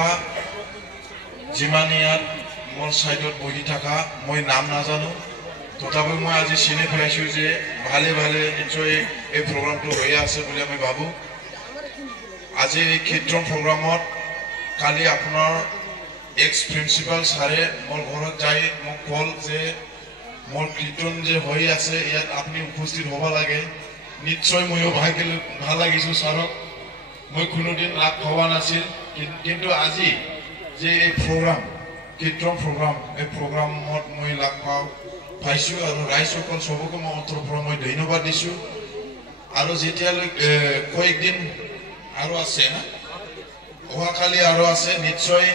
থকা যিমান ইয়াত মোৰ সাইডত বহি থকা মই নাম নাজানো তথাপি মই আজি চিনি পাইছো যে ভালে ভালে নিশ্চয় এই প্ৰগ্ৰামটো হৈ আছে বুলি আমি ভাবো আজি এই কীৰ্তন প্ৰগ্ৰামত কালি আপোনাৰ এক্স প্ৰিন্সিপাল ছাৰে মোৰ ঘৰত যাই মোক কল যে মোৰ কীৰ্তন যে হৈ আছে ইয়াত আপুনি উপস্থিত হ'ব লাগে নিশ্চয় ময়ো ভাল লাগিছো ছাৰক মই কোনোদিন লাভ হোৱা নাছিল কিন্তু আজি যে এই প্ৰগ্ৰাম কীৰ্তন প্ৰগ্ৰাম এই প্ৰগ্ৰামত মই লাভ পাইছো আৰু ৰাইজসকল সবকে মই অন্তৰৰ পৰা মই ধন্যবাদ দিছো আৰু যেতিয়ালৈ কয়েকদিন আৰু আছে না অহাকালি আৰু আছে নিশ্চয়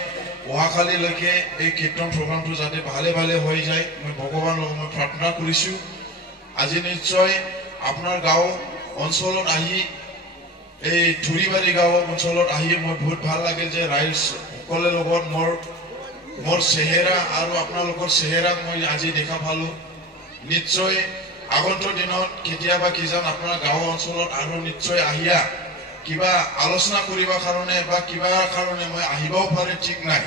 অহাকালিলৈকে এই কীৰ্তন প্ৰগ্ৰামটো যাতে ভালে ভালে হৈ যায় মই ভগৱানৰ লগত মই প্ৰাৰ্থনা কৰিছো আজি নিশ্চয় আপোনাৰ গাঁও অঞ্চলত আহি এই ধুৰিবাৰী গাঁও অঞ্চলত আহি মই বহুত ভাল লাগে যে ৰাইজ সকলে লগত মোৰ চেহেৰা আৰু আপোনালোকৰ চেহেৰা মই আজি দেখা পালো নিশ্চয় আগন্তুক দিনত কেতিয়াবা কিজান আপোনাৰ গাঁও অঞ্চলত আৰু নিশ্চয় আহিয়া কিবা আলোচনা কৰিবা কাৰণে বা কিবা কাৰণে মই আহিবও পাৰে ঠিক নাই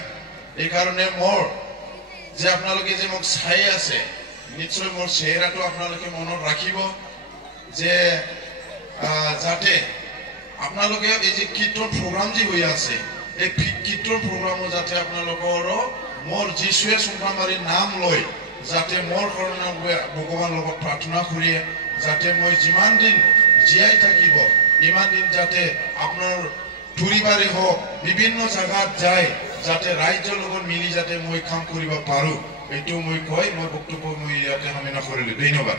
এই কাৰণে মোৰ যে আপোনালোকে যে মোক চাই আছে নিশ্চয় মোৰ চেহেৰাটো আপোনালোকে মনত ৰাখিব যে যাতে আপোনালোকে এই যে কীৰ্তন প্ৰগ্ৰাম যে হৈ আছে এই কীৰ্তন প্ৰগ্ৰামো যাতে আপোনালোকৰ মোৰ যিশুৱে চুম্পামাৰী নাম লৈ যাতে মোৰ কাৰণে ভগৱানৰ লগত প্ৰাৰ্থনা কৰি যাতে মই যিমান দিন জীয়াই থাকিব ইমান দিন যাতে আপোনাৰ ধুৰিবাৰী হওক বিভিন্ন জায়গাত যায় যাতে ৰাজ্যৰ লগত মিলি যাতে মই কাম কৰিব পাৰো এইটো মই কৈ মই বক্তব্য মই ইয়াতে সামৰণি কৰিলো ধন্যবাদ